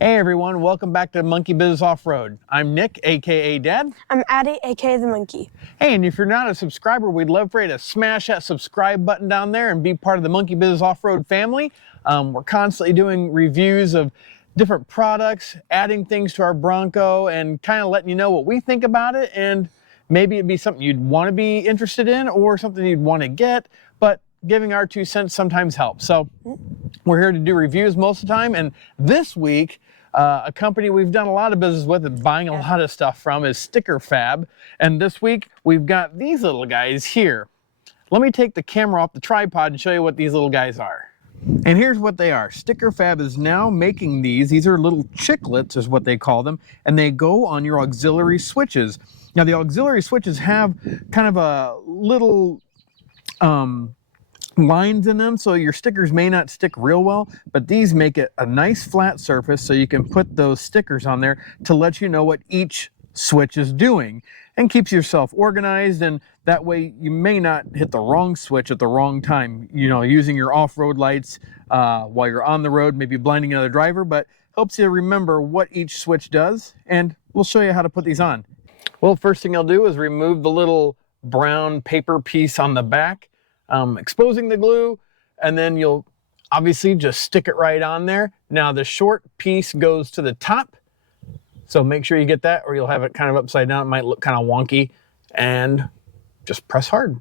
Hey everyone, welcome back to Monkey Biz Off-Road. I'm Nick, aka Dad. I'm Addie, aka the Monkey. Hey, and if you're not a subscriber, we'd love for you to smash that subscribe button down there and be part of the Monkey Biz Off-Road family. We're constantly doing reviews of different products, adding things to our Bronco, and kind of letting you know what we think about it. And maybe it'd be something you'd want to be interested in or something you'd want to get, but giving our 2 cents sometimes helps. So we're here to do reviews most of the time, and this week, a company we've done a lot of business with and buying a lot of stuff from is Stickerfab. And this week, we've got these little guys here. Let me take the camera off the tripod and show you what these little guys are. And here's what they are. Stickerfab is now making these. These are little chiclets is what they call them, and they go on your auxiliary switches. Now the auxiliary switches have kind of a little lines in them, so your stickers may not stick real well, but these make it a nice flat surface so you can put those stickers on there to let you know what each switch is doing, and keeps yourself organized, and that way you may not hit the wrong switch at the wrong time, you know, using your off-road lights while you're on the road, maybe blinding another driver, but helps you remember what each switch does. And we'll show you how to put these on. Well, first thing I'll do is remove the little brown paper piece on the back, exposing the glue, and then you'll obviously just stick it right on there. Now the short piece goes to the top, so make sure you get that or you'll have it kind of upside down. It might look kind of wonky, and just press hard.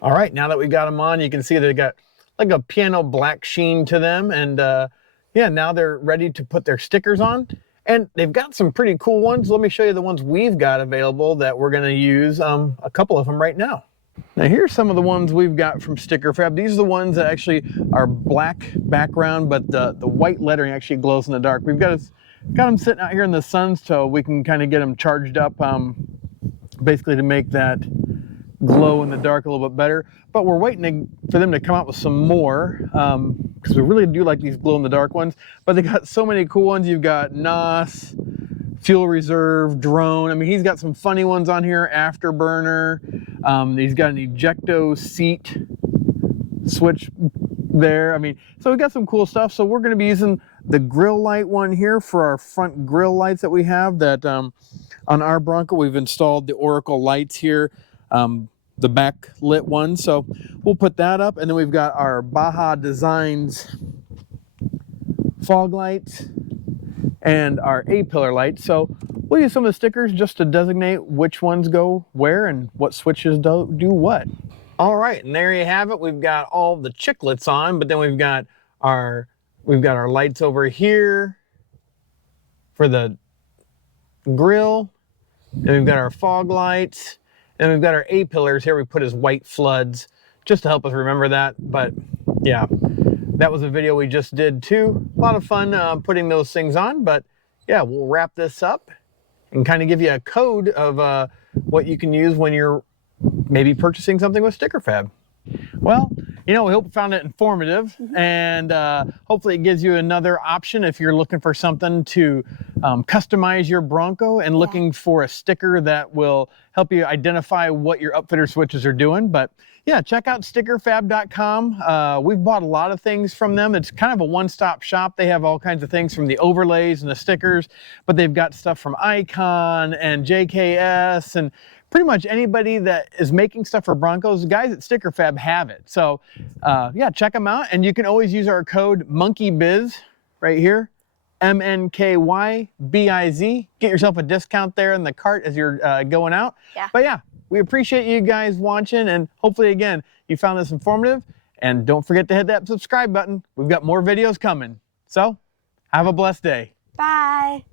All right, now that we got them on, you can see they got like a piano black sheen to them, and yeah, now they're ready to put their stickers on. And they've got some pretty cool ones. Let me show you the ones we've got available that we're gonna use, a couple of them right now. Now here's some of the ones we've got from Stickerfab. These are the ones that actually are black background, but the white lettering actually glows in the dark. We've got them sitting out here in the sun so we can kind of get them charged up, basically to make that glow in the dark a little bit better. But we're waiting for them to come out with some more, because we really do like these glow in the dark ones. But they got so many cool ones. You've got NOS, fuel reserve, drone. I mean, he's got some funny ones on here. Afterburner. He's got an ejecto seat switch there. I mean, so we got some cool stuff. So we're going to be using the grill light one here for our front grill lights that we have. That on our Bronco, we've installed the Oracle lights here, the backlit one. So we'll put that up, and then we've got our Baja Designs fog lights and our A-pillar lights. So we'll use some of the stickers just to designate which ones go where and what switches do what. All right, and there you have it. We've got all the chiclets on, but then we've got our lights over here for the grill. Then we've got our fog lights, and we've got our A-pillars here. We put as white floods just to help us remember that. But yeah, that was a video we just did too. A lot of fun putting those things on, but yeah, we'll wrap this up and kind of give you a code of what you can use when you're maybe purchasing something with Stickerfab. Well, you know, we hope you found it informative, and hopefully it gives you another option if you're looking for something to customize your Bronco and looking for a sticker that will help you identify what your upfitter switches are doing. But yeah, check out stickerfab.com. We've bought a lot of things from them. It's kind of a one-stop shop. They have all kinds of things from the overlays and the stickers, but they've got stuff from Icon and JKS, and pretty much anybody that is making stuff for Broncos, the guys at Stickerfab have it. So yeah, check them out. And you can always use our code MONKEYBIZ right here, MNKYBIZ. Get yourself a discount there in the cart as you're going out. Yeah. But yeah, we appreciate you guys watching, and hopefully again, you found this informative. And don't forget to hit that subscribe button. We've got more videos coming. So have a blessed day. Bye.